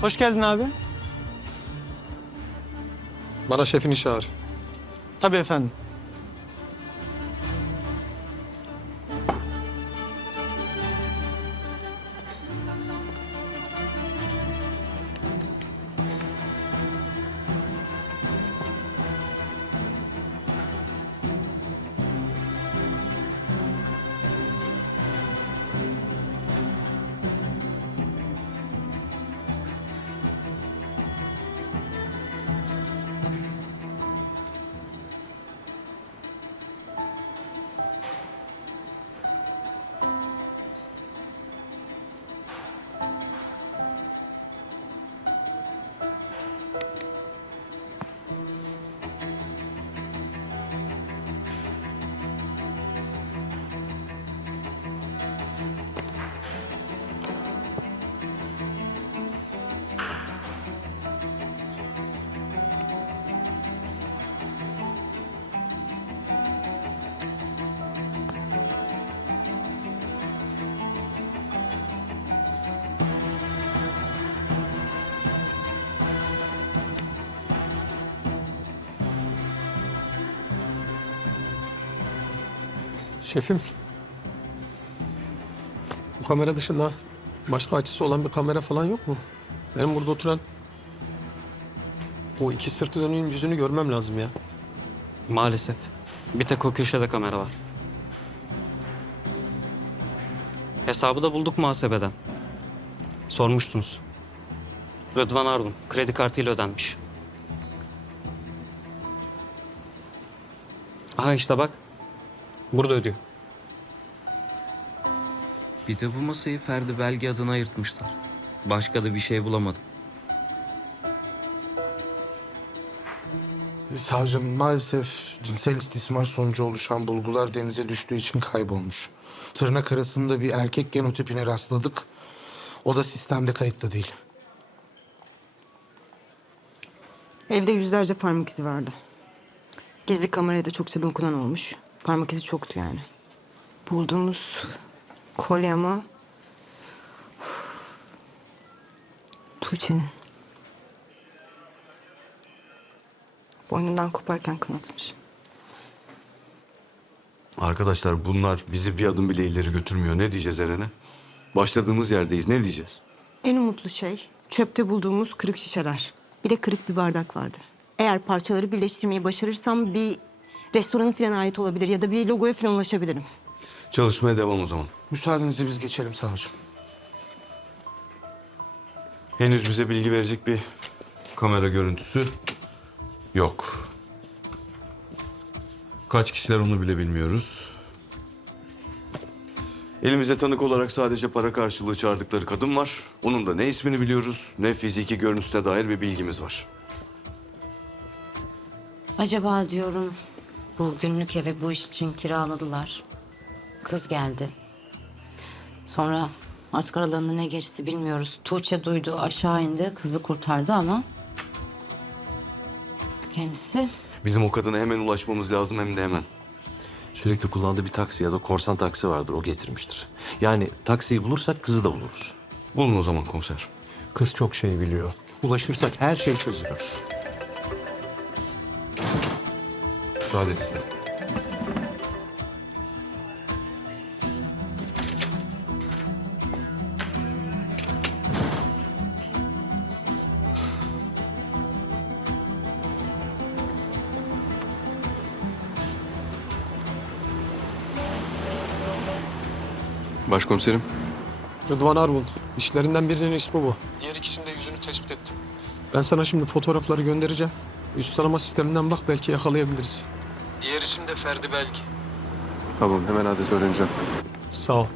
Hoş geldin abi. Bana şefini çağır. Tabii efendim. Şefim. Bu kamera dışında başka açısı olan bir kamera falan yok mu? Benim burada oturan o iki sırtı dönüğün yüzünü görmem lazım ya. Maalesef. Bir tek o köşede kamera var. Hesabı da bulduk muhasebeden. Sormuştunuz. Rıdvan Argun kredi kartıyla ödenmiş. Aha işte bak. Burada ödüyor. Bir de bu masayı Ferdi Belge adına ayırtmışlar. Başka da bir şey bulamadım. Savcım maalesef cinsel istismar sonucu oluşan bulgular denize düştüğü için kaybolmuş. Tırnak arasında bir erkek genotipine rastladık. O da sistemde kayıtlı değil. Evde yüzlerce parmak izi vardı. Gizli kameraya da çokça dokunan olmuş. Parmak izi çoktu yani. Bulduğumuz kolye ama... Tuğçe'nin. Boynundan koparken kanatmış. Arkadaşlar bunlar bizi bir adım bile ileri götürmüyor. Ne diyeceğiz Eren'e? Başladığımız yerdeyiz. Ne diyeceğiz? En umutlu şey çöpte bulduğumuz kırık şişeler. Bir de kırık bir bardak vardı. Eğer parçaları birleştirmeyi başarırsam bir restorana falan ait olabilir ya da bir logoya falan ulaşabilirim. Çalışmaya devam o zaman. Müsaadenizle biz geçelim savcım. Henüz bize bilgi verecek bir kamera görüntüsü yok. Kaç kişiler onu bile bilmiyoruz. Elimizde tanık olarak sadece para karşılığı çağırdıkları kadın var. Onun da ne ismini biliyoruz ne fiziki görüntüsüne dair bir bilgimiz var. Acaba diyorum bu günlük evi bu iş için kiraladılar. Kız geldi. Sonra artık aralarında ne geçti bilmiyoruz. Tuğçe duydu aşağı indi kızı kurtardı ama kendisi Bizim o kadına hemen ulaşmamız lazım hem de hemen. Sürekli kullandığı bir taksi ya da korsan taksi vardır. O getirmiştir. Yani taksiyi bulursak kızı da buluruz. Bulun o zaman komiser. Kız çok şey biliyor. Ulaşırsak her şey çözülür. Müsaadenizle. Başkomiserim. Rıdvan Arvun. İşlerinden birinin ismi bu. Diğer ikisinin de yüzünü tespit ettim. Ben sana şimdi fotoğrafları göndereceğim. Yüz tanıma sisteminden bak belki yakalayabiliriz. Diğer isim de Ferdi Belgi. Tamam hemen adres öğreneceğim. Sağ ol.